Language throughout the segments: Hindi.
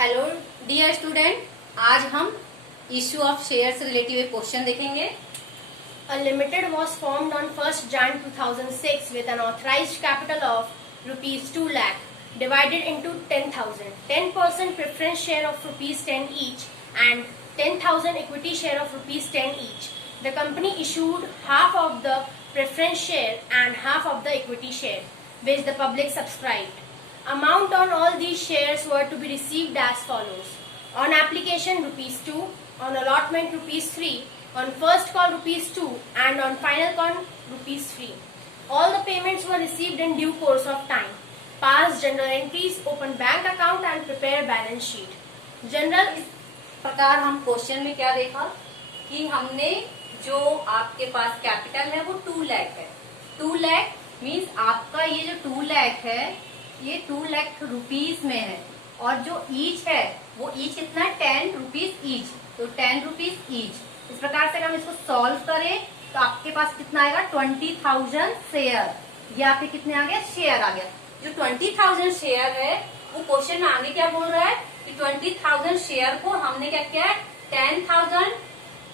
हेलो डियर स्टूडेंट, आज हम इश्यू ऑफ शेयर से रिलेटिव एक क्वेश्चन देखेंगे। A limited was formed on 1st Jan 2006 with an authorized capital of rupees 2 lakh divided into 10,000. 10% preference share of rupees 10 each and 10,000 equity share of rupees 10 each. The company issued half of the preference share and half of the equity share, which the public subscribed. Amount on all these shares were to be received as follows. On application rupees 2, on allotment rupees 3, on first call rupees 2 and on final call rupees 3. All the payments were received in due course of time. Pass general entries, open bank account and prepare balance sheet. General इस प्रकार हम क्वेश्चन में क्या देखा कि हमने जो आपके पास कैपिटल है वो 2 लाख है। 2 लाख मीन्स आपका ये जो 2 लाख है ये 2 लाख रुपीज में है और जो ईच है वो ईच कितना है 10 रुपीज ईच, तो 10 रुपीज ईच। इस प्रकार से हम इसको सॉल्व करें तो आपके पास कितना आएगा 20,000 शेयर, या फिर कितने आ गया शेयर आ गया। जो 20,000 शेयर है वो क्वेश्चन में आगे क्या बोल रहा है कि 20,000 शेयर को हमने क्या किया है 10,000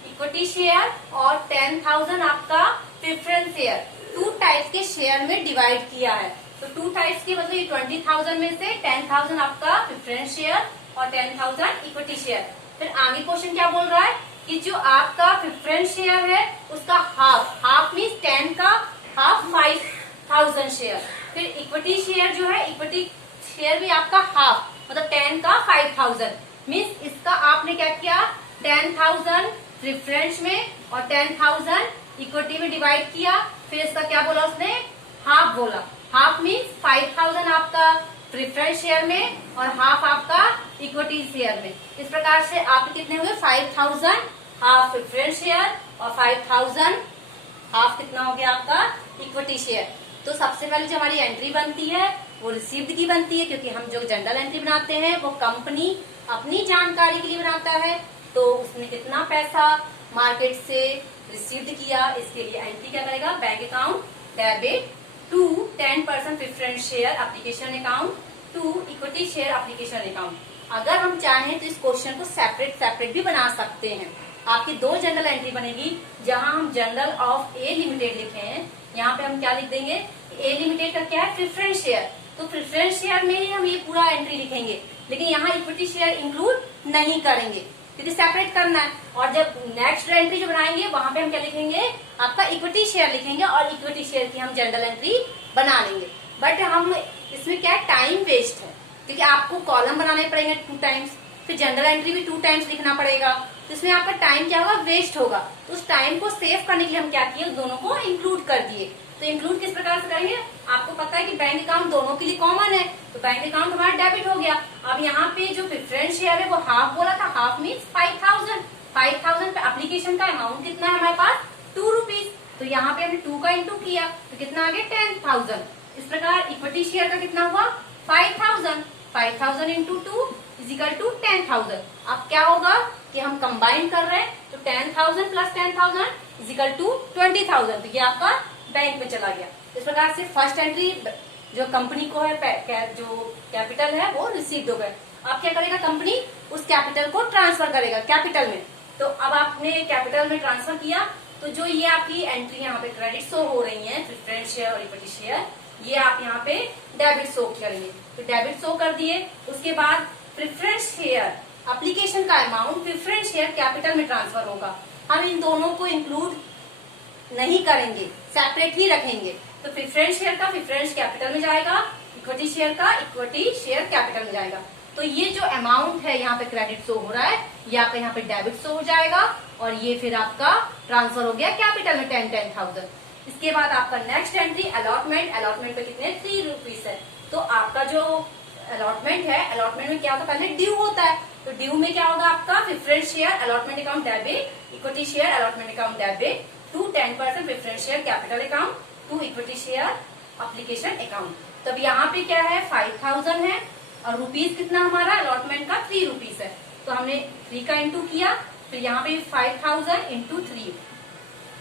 इक्विटी शेयर और 10,000 आपका प्रेफरेंस शेयर 2 टाइप्स के शेयर में डिवाइड किया है। तो 2 टाइप्स के मतलब ये 20,000 में से 10,000 आपका प्रेफरेंस शेयर और 10,000 इक्विटी शेयर। फिर आगे क्वेश्चन क्या बोल रहा है कि जो आपका प्रेफरेंस शेयर है उसका हाफ मीन्स 10 का हाफ 5,000 शेयर। फिर इक्विटी शेयर जो है इक्विटी शेयर भी आपका हाफ मतलब 10 का 5,000 मीन्स इसका आपने क्या किया 10,000 प्रेफरेंस में और 10,000 इक्विटी में डिवाइड किया। फिर इसका क्या बोला उसने हाफ बोला। हाफ मीन्स 5,000 आपका प्रेफरेंस शेयर में और हाफ आपका इक्विटी शेयर में। इस प्रकार से आप कितने हुए 5,000 हाफ प्रेफरेंस शेयर और 5,000 हाफ कितना हो गया आपका इक्विटी शेयर। तो सबसे पहले जो हमारी एंट्री बनती है वो रिसीव्ड की बनती है, क्योंकि हम जो जनरल एंट्री बनाते हैं वो कंपनी अपनी जानकारी के लिए बनाता है। तो उसने कितना पैसा मार्केट से रिसीव्ड किया, इसके लिए एंट्री क्या करेगा bank account debit to 10% preference share application account to equity share application account. अगर हम चाहें तो इस क्वेश्चन को सेपरेट भी बना सकते हैं। आपकी 2 जनरल एंट्री बनेगी, जहां हम जनरल ऑफ ए लिमिटेड लिखे हैं यहाँ पे हम क्या लिख देंगे ए लिमिटेड का क्या है प्रेफरेंस शेयर, तो प्रेफरेंस शेयर में ही हम ये पूरा एंट्री लिखेंगे, लेकिन यहाँ इक्विटी शेयर इंक्लूड नहीं करेंगे क्योंकि सेपरेट करना है। और जब नेक्स्ट एंट्री जो बनाएंगे वहां पे हम क्या लिखेंगे आपका इक्विटी शेयर लिखेंगे और इक्विटी शेयर की हम जनरल एंट्री बना लेंगे। बट हम इसमें क्या टाइम वेस्ट है क्योंकि आपको कॉलम बनाने पड़ेंगे 2 टाइम्स, फिर जनरल एंट्री भी 2 टाइम्स लिखना पड़ेगा, तो इसमें आपका टाइम क्या होगा वेस्ट होगा। तो उस टाइम को सेव करने के लिए हम क्या किए दोनों को इंक्लूड कर दिए। तो इंक्लूड किस प्रकार से करेंगे, आपको पता है कि बैंक अकाउंट दोनों के लिए कॉमन है, तो बैंक अकाउंट हमारा डेबिट हो गया। अब यहाँ पे जो प्रेफरेंस शेयर है वो हाफ बोला था, हाफ मीन्स 5,000 पे एप्लीकेशन का अमाउंट कितना है हमारे पास 2 रुपीज, तो यहाँ पे हमने 2 का इंटू किया तो कितना आ गया 10,000। इस प्रकार इक्विटी शेयर का कितना हुआ 5,000 इंटू 2 इजिकल टू 10,000। अब क्या होगा कि हम कंबाइन कर रहे हैं तो 10,000 प्लस 10,000 इजिकल टू 20,000, तो ये आपका बैंक में चला गया। इस प्रकार से फर्स्ट एंट्री जो कंपनी को है जो कैपिटल है वो रिसीव्ड हो गए। अब क्या करेगा कंपनी उस कैपिटल को ट्रांसफर करेगा कैपिटल में। तो अब आपने कैपिटल में ट्रांसफर किया तो जो ये आपकी एंट्री यहाँ पे क्रेडिट शो हो रही है प्रेफरेंस शेयर और इक्विटी शेयर, ये आप यहाँ पे डेबिट शो करेंगे। तो डेबिट शो कर दिए, उसके बाद प्रेफरेंस शेयर एप्लीकेशन का अमाउंट प्रेफरेंस शेयर कैपिटल में ट्रांसफर होगा। हम इन दोनों को इंक्लूड नहीं करेंगे, सेपरेट ही रखेंगे। तो प्रेफरेंस शेयर का प्रेफरेंस कैपिटल में जाएगा, इक्विटी शेयर का इक्विटी शेयर कैपिटल में जाएगा। तो ये जो अमाउंट है यहाँ पे क्रेडिट शो हो रहा है ये आपका यहाँ पे डेबिट शो हो जाएगा और ये फिर आपका ट्रांसफर हो गया कैपिटल में 10,000। इसके बाद आपका नेक्स्ट एंट्री अलॉटमेंट पे कितने 3 रुपीज है। तो आपका जो अलॉटमेंट है अलॉटमेंट में क्या होता है पहले ड्यू होता है, तो ड्यू में क्या होगा आपका preference share allotment account debit equity share allotment account debit to 10% preference share capital account to equity share application account. तब यहाँ पे क्या है 5,000 है और रुपीज कितना हमारा अलॉटमेंट का 3 रुपीज है, तो हमने 3 का इंटू किया, फिर यहाँ पे 5,000 इंटू 3,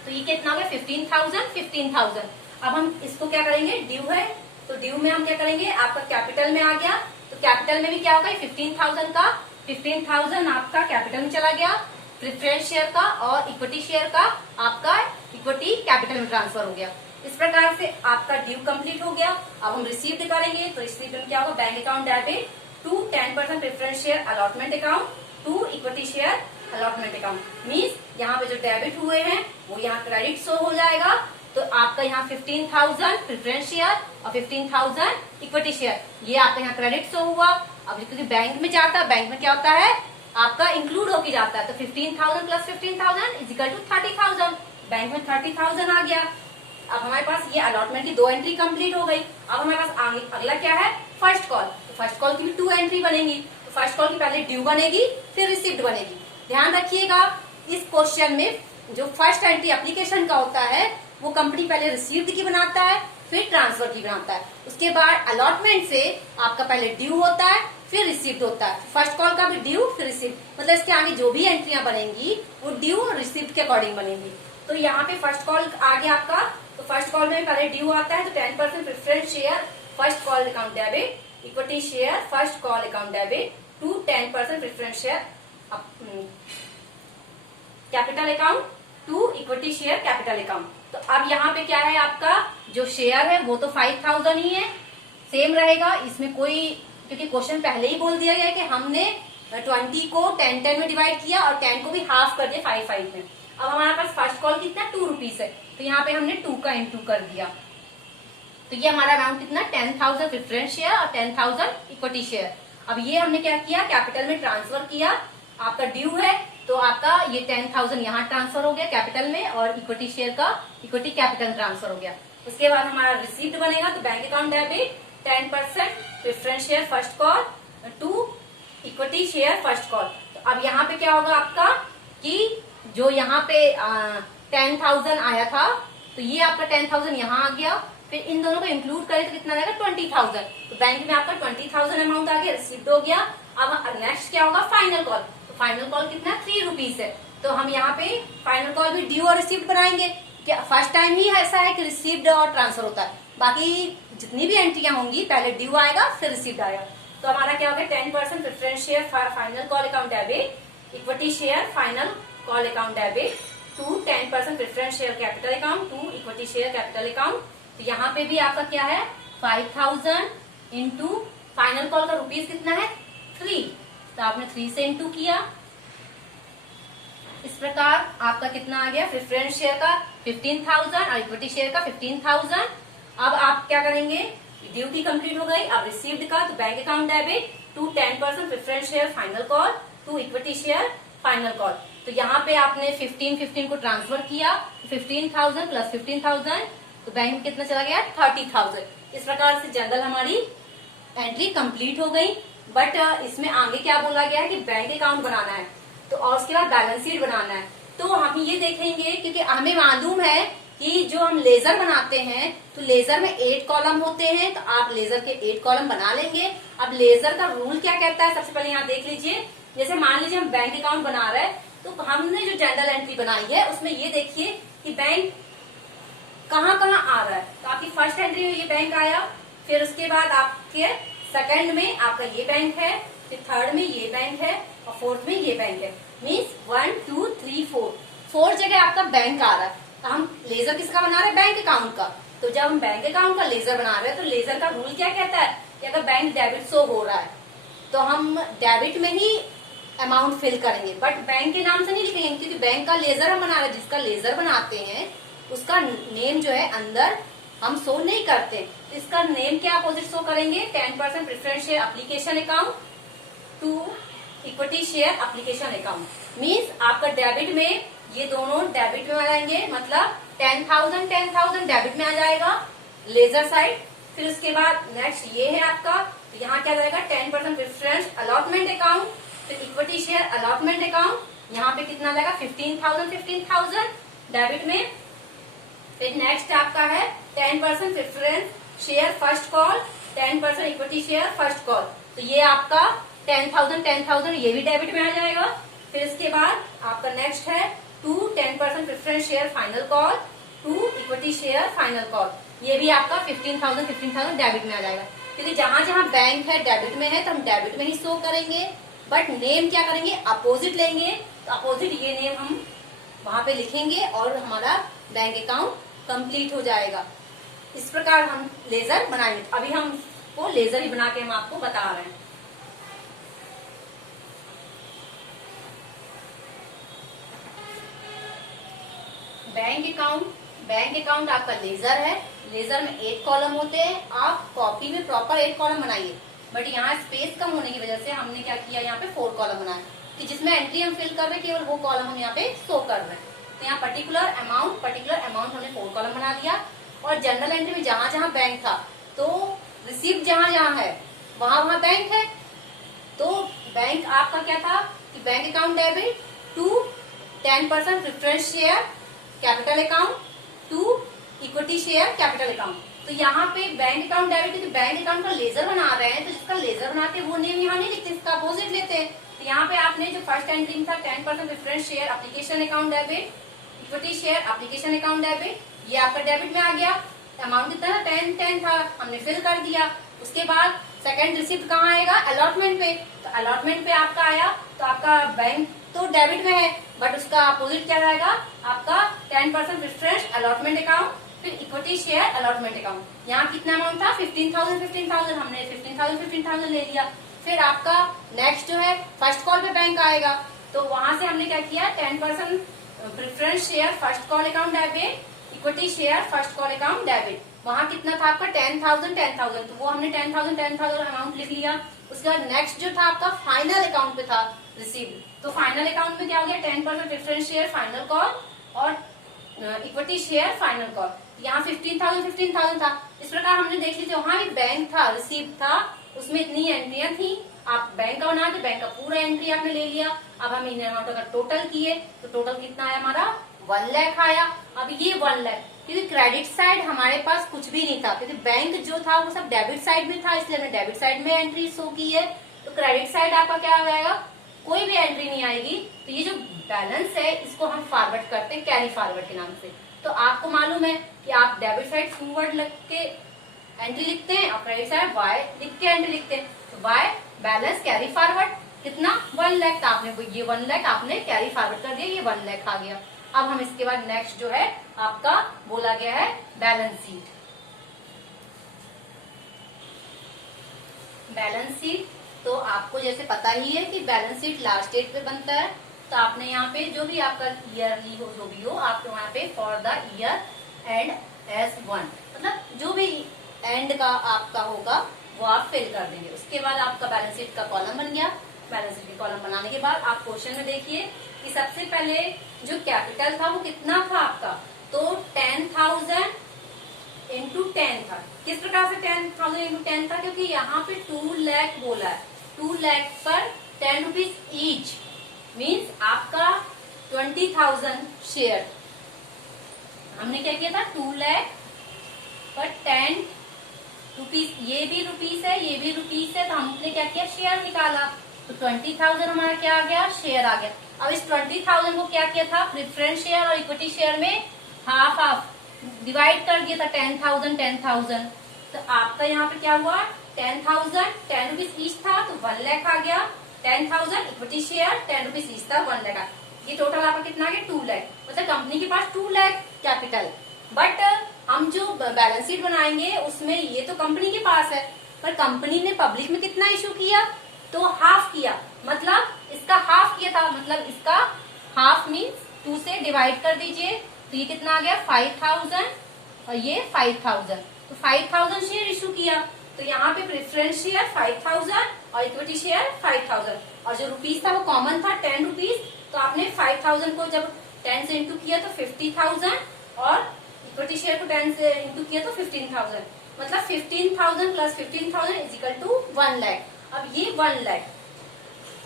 तो ये कितना हो गया 15,000। अब हम इसको क्या करेंगे ड्यू है तो ड्यू में हम क्या करेंगे आपका कैपिटल में आ गया तो कैपिटल में भी क्या होगा, 15,000 का 15,000 आपका कैपिटल में चला गया, प्रेफरेंस शेयर का और इक्विटी शेयर का आपका इक्विटी कैपिटल में ट्रांसफर हो गया। इस प्रकार से आपका ड्यू कंप्लीट हो गया। अब हम रिसीव्ड करेंगे, तो रिसीव्ड में क्या होगा, bank account debit to 10% preference share allotment account to equity share allotment account. Means यहाँ पे जो डेबिट हुए हैं वो यहाँ क्रेडिट शो हो जाएगा। तो आपका यहाँ 15,000 प्रेफरेंस शेयर और 15,000 इक्विटी शेयर, ये आपका यहाँ क्रेडिट शो हुआ। अब क्योंकि बैंक में जाता है, बैंक में क्या होता है आपका इंक्लूड होके जाता है, तो 15,000 plus 15,000 is equal to 30,000। Bank में 30,000 आ गया। अब हमारे पास ये अलॉटमेंट की 2 एंट्री कंप्लीट हो गई। अब हमारे पास आगे अगला क्या है, फर्स्ट कॉल। तो फर्स्ट कॉल की भी 2 एंट्री बनेगी। तो फर्स्ट कॉल की पहले ड्यू बनेगी फिर रिसिप्ट बनेगी। ध्यान रखिएगा इस क्वेश्चन में जो फर्स्ट एंट्री एप्लीकेशन का होता है वो कंपनी पहले रिसीव्ड की बनाता है फिर ट्रांसफर की बनाता है। उसके बाद अलॉटमेंट से आपका पहले ड्यू होता है फिर रिसिप्ट होता है। फर्स्ट कॉल का भी ड्यू फिर रिसिप्ट, मतलब इसके आगे जो भी एंट्रियां बनेंगी वो ड्यू और रिसिप्ट के अकॉर्डिंग बनेंगी। तो यहाँ पे फर्स्ट कॉल आ गया आपका। तो फर्स्ट कॉल में पहले ड्यू आता है, तो 10% preference share first call account debit equity share first call account debit to 10% preference share capital account to equity share capital account. तो अब यहाँ पे क्या है, आपका जो शेयर है वो तो 5,000 ही है, सेम रहेगा। इसमें कोई, क्योंकि क्वेश्चन पहले ही बोल दिया गया है कि हमने 20 को 10 में डिवाइड किया और 10 को भी हाफ कर दिया 5 में। अब हमारे पास फर्स्ट कॉल कितना 2 रुपीज है, तो यहाँ पे हमने 2 का इंटू कर दिया। तो ये हमारा अमाउंट कितना 10,000 प्रेफरेंस शेयर और 10,000 इक्विटी शेयर। अब ये हमने क्या किया, कैपिटल में ट्रांसफर किया। आपका ड्यू है तो आपका ये 10,000 यहाँ ट्रांसफर हो गया कैपिटल में और इक्विटी शेयर का इक्विटी कैपिटल ट्रांसफर हो गया। उसके बाद हमारा रिसीप्ट बनेगा, तो bank account debit 10% preference share first call to equity share first call. तो अब यहाँ पे क्या होगा आपका कि जो यहाँ पे 10,000 आया था तो ये आपका 10,000 यहाँ आ गया, फिर इन दोनों को इंक्लूड करें तो कितना रहेगा 20,000। तो बैंक में आपका 20,000 अमाउंट आ गया, रिसीप्ट हो गया। अब नेक्स्ट क्या होगा, फाइनल कॉल। तो फाइनल कॉल कितना 3 रुपीज है, तो हम यहाँ पे फाइनल कॉल भी ड्यू और रिसीप्ट बनाएंगे। क्या फर्स्ट टाइम ही ऐसा है कि रिसीप्ट और ट्रांसफर होता है, बाकी जितनी भी एंट्रियां होंगी पहले ड्यू आएगा फिर रिसीप्ट आएगा। तो हमारा क्या होगा 10% preference share final call account debit equity share final call account debit to 10% preference share capital account to equity share capital account. तो यहाँ पे भी आपका क्या है 5,000 इंटू फाइनल कॉल का रुपीज कितना है 3, तो आपने 3 से इंटू किया। इस प्रकार आपका कितना आ गया, प्रेफरेंस शेयर का 15,000 और इक्विटी शेयर का 15,000। अब आप क्या करेंगे, ड्यू की कंप्लीट हो गई। अब रिसीव्ड का, तो bank account debit to 10% preference share final call to equity share final call. तो यहाँ पे आपने 15 को ट्रांसफर किया, 15,000 प्लस 15,000, तो बैंक में कितना चला गया 30,000। इस प्रकार से जनरल हमारी एंट्री कंप्लीट हो गई। बट इसमें आगे क्या बोला गया है कि बैंक अकाउंट बनाना है, तो और उसके बाद बैलेंस शीट बनाना है। तो हम ये देखेंगे क्योंकि हमें मालूम है कि जो हम लेजर बनाते हैं तो लेजर में 8 कॉलम होते हैं, तो आप लेजर के 8 कॉलम बना लेंगे। अब लेजर का रूल क्या कहता है, सबसे पहले यहाँ देख लीजिए। जैसे मान लीजिए हम बैंक अकाउंट बना रहे हैं, तो हमने जो जनरल एंट्री बनाई है उसमें ये देखिए कि बैंक कहाँ कहाँ आ रहा है। तो आपकी फर्स्ट एंट्री में ये बैंक आया, फिर उसके बाद आपके सेकंड में आपका ये बैंक है, फिर थर्ड में ये बैंक है और फोर्थ में ये बैंक है। मीन्स 1 2 3 4 4 जगह आपका बैंक आ रहा है। तो हम लेजर किसका बना रहे हैं, बैंक अकाउंट का। तो जब हम बैंक अकाउंट का लेजर बना रहे हैं तो लेजर का रूल क्या कहता है कि अगर बैंक डेबिट शो हो रहा है तो हम डेबिट में ही अमाउंट फिल करेंगे, बट बैंक के नाम से नहीं लिखेंगे, क्योंकि बैंक का लेजर हम बना रहे हैं। जिसका लेजर बनाते हैं उसका नेम जो है अंदर हम शो नहीं करते। इसका नेम क्या अपोजिट शो करेंगे, 10% preference share application account to equity share application account. Means आपका डेबिट में ये दोनों डेबिट में आ जाएंगे, मतलब 10,000 डेबिट में आ जाएगा लेजर साइड। फिर उसके बाद नेक्स्ट ये है आपका, तो यहाँ क्या जाएगा 10% प्रेफरेंस अलॉटमेंट अकाउंट, फिर इक्विटी शेयर अलॉटमेंट अकाउंट। यहाँ पे कितना जाएगा 15,000 डेबिट में। फिर नेक्स्ट आपका है 10% preference share first call, 10% equity share first call. तो ये आपका 10,000 ये भी डेबिट में आ जाएगा। फिर इसके बाद आपका नेक्स्ट है 10% preference share final call to equity share final call, ये भी आपका 15,000 डेबिट में आ जाएगा। क्योंकि जहां जहां बैंक है डेबिट में है तो हम डेबिट में ही शो करेंगे, बट नेम क्या करेंगे, अपोजिट लेंगे। तो अपोजिट ये नेम हम वहां पे लिखेंगे और हमारा बैंक अकाउंट कंप्लीट हो जाएगा। इस प्रकार हम लेजर बनाएंगे। अभी हम को लेजर ही बना के हम आपको बता रहे हैं। बैंक अकाउंट आपका लेजर है। लेजर में 8 कॉलम होते हैं। आप कॉपी में प्रॉपर 8 कॉलम बनाइए, बट यहाँ स्पेस कम होने की वजह से हमने क्या किया, यहाँ पे 4 कॉलम बनाए कि जिसमें एंट्री हम फिल कर रहे हैं केवल वो कॉलम हम यहाँ पे शो कर रहे हैं। तो यहाँ पर्टिकुलर अमाउंट हमने 4 कॉलम बना दिया। और जनरल एंट्री में जहां जहां बैंक था, तो रिसीप्ट जहां जहां है वहां वहां बैंक है। तो बैंक आपका क्या था कि bank account debit to 10% preference share capital account to equity share capital account. तो यहाँ पे बैंक अकाउंट डेबिट, तो बैंक अकाउंट का लेजर बना रहे हैं, तो जिसका लेजर बनाते हैं वो नेम यहाँ नहीं लिखते, इसका अपोजिट लेते हैं। तो यहाँ पे आपने जो फर्स्ट एंट्री में था 10% preference share application account debit, equity share application account debit, ये आपका डेबिट में आ गया। अमाउंट कितना था, 10 था, हमने फिल कर दिया। उसके बाद सेकंड रिसिप्ट कहाँ आएगा, अलॉटमेंट पे। तो अलॉटमेंट पे आपका आया, तो आपका बैंक तो डेबिट में है, बट उसका अपोजिट क्या रहेगा, आपका 10% प्रेफरेंस अलॉटमेंट अकाउंट, फिर इक्विटी शेयर अलॉटमेंट अकाउंट। यहाँ कितना अमाउंट था, 15,000 हमने 15,000 ले लिया। फिर आपका नेक्स्ट जो है फर्स्ट कॉल पे बैंक आएगा, तो वहां से हमने क्या किया, 10% preference share first call account debit, equity share first call account debit. वहां कितना था आपका 10,000, तो वो हमने 10,000 अमाउंट लिख लिया। उसके बाद नेक्स्ट जो था आपका फाइनल अकाउंट पे था रिसीव्ड, तो फाइनल अकाउंट में क्या हो गया, 10% प्रेफरेंस शेयर फाइनल कॉल और इक्विटी शेयर फाइनल कॉल। यहाँ 15,000 था। इस प्रकार हमने देख लीजिए वहां एक बैंक था, रिसीव्ड था, उसमें इतनी एंट्रियां थी। आप बैंक का बना के बैंक का पूरा एंट्री आपने ले लिया। अब हम इन अमाउंट का टोटल किए, तो टोटल कितना आया हमारा, 1 लाख आया। अब ये 1 लाख, क्योंकि क्रेडिट साइड हमारे पास कुछ भी नहीं था, क्योंकि बैंक जो था वो सब डेबिट साइड में था, इसलिए हमने डेबिट साइड में एंट्री शो की है। तो क्रेडिट साइड आपका क्या हो जाएगा, कोई भी एंट्री नहीं आएगी। तो ये जो बैलेंस है इसको हम फॉरवर्ड करते हैं कैरी फॉरवर्ड के नाम से। तो आपको मालूम है कि आप डेबिट साइड फॉरवर्ड लिख के एंट्री लिखते हैं और क्रेडिट साइड वाई लिख के एंट्री लिखते हैं। तो वाई बैलेंस कैरी फॉरवर्ड कितना, 1 लाख। तो आपने ये 1 लाख आपने कैरी फॉरवर्ड कर दिया, ये 1 लाख आ गया। अब हम इसके बाद नेक्स्ट जो है आपका बोला गया है बैलेंस शीट। बैलेंस शीट तो आपको जैसे पता ही है कि बैलेंस शीट लास्ट डेट पे बनता है। तो आपने यहाँ पे जो भी आपका ईयरली हो, जो भी हो, आपको यहाँ पे for the year and S1, मतलब जो भी एंड का आपका होगा वो आप फिल कर देंगे। उसके बाद आपका बैलेंस शीट का कॉलम बन गया। बैलेंस शीट के कॉलम बनाने के बाद आप क्वेश्चन में देखिए कि सबसे पहले जो कैपिटल था वो कितना था आपका, तो 10,000 इंटू 10 था। किस प्रकार से 10,000 इंटू 10 था, क्योंकि यहाँ पे 2 लाख बोला है। 2 लाख पर 10 रुपीज ईच मीन्स आपका 20,000 शेयर। हमने क्या किया था, 2 लाख पर 10 रुपीज, ये भी रुपीज है, ये भी रुपीज है, तो हमने क्या किया, शेयर निकाला। तो 20,000 हमारा क्या आ गया, शेयर आ गया। अब इस 20,000 को क्या किया था, प्रेफरेंस शेयर और इक्विटी शेयर में हाफ हाफ डिवाइड कर दिया था, 10,000। तो आपका यहाँ पे क्या हुआ, 10,000 10 रुपीज ईच था, तो 1 लाख आ गया। 10,000 इक्विटी शेयर 10 रुपीज ईच था, 1 लाख। ये टोटल आपका कितना आ गया, 2 लाख। मतलब कंपनी के पास 2 लाख कैपिटल। बट हम जो बैलेंस शीट बनाएंगे उसमें ये तो कंपनी के पास है, पर कंपनी ने पब्लिक में कितना इशू किया, तो हाफ किया। मतलब इसका हाफ किया था, मतलब इसका हाफ मीन्स 2 से डिवाइड कर दीजिए, तो ये कितना आ गया, 5,000 और ये 5,000। तो 5,000 शेयर इशू किया। तो यहाँ पे प्रेफरेंस शेयर 5,000 और इक्विटी शेयर 5,000, और जो रुपीज था वो कॉमन था 10 रुपीज। तो आपने 5,000 को जब 10 से इंटू किया तो 50,000 और इक्विटी शेयर को 10 से इंटू किया तो 15,000। मतलब 15,000 plus 15,000 is equal to 1 lakh. अब ये 1 लाख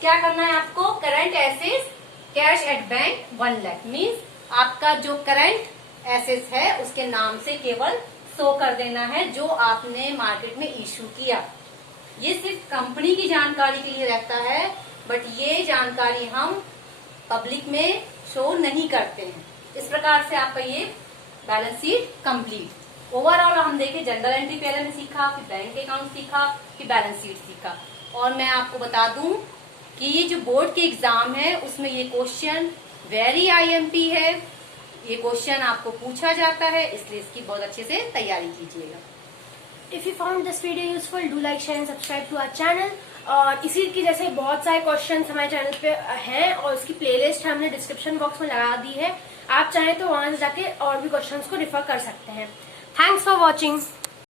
क्या करना है आपको, current assets cash at bank 1 lakh means आपका जो करंट एसेट्स है उसके नाम से केवल शो कर देना है जो आपने मार्केट में इशू किया। ये सिर्फ कंपनी की जानकारी के लिए रहता है, बट ये जानकारी हम पब्लिक में शो नहीं करते हैं। इस प्रकार से आपका ये बैलेंस शीट कंप्लीट। ओवरऑल हम देखें जनरल एंट्री पहले हमने सीखा, फिर बैंक अकाउंट सीखा, फिर बैलेंस शीट सीखा। और मैं आपको बता दूं कि ये जो बोर्ड के एग्जाम है उसमें ये क्वेश्चन वेरी IMP है, ये क्वेश्चन आपको पूछा जाता है, इसलिए इसकी बहुत अच्छे से तैयारी कीजिएगा। If you found this video useful, do like, share and subscribe to our channel। और इसी की जैसे बहुत सारे क्वेश्चंस हमारे चैनल पे हैं और उसकी प्लेलिस्ट हमने डिस्क्रिप्शन बॉक्स में लगा दी है, आप चाहें तो वहां से जाके और भी क्वेश्चंस को रिफर कर सकते हैं। Thanks for watching.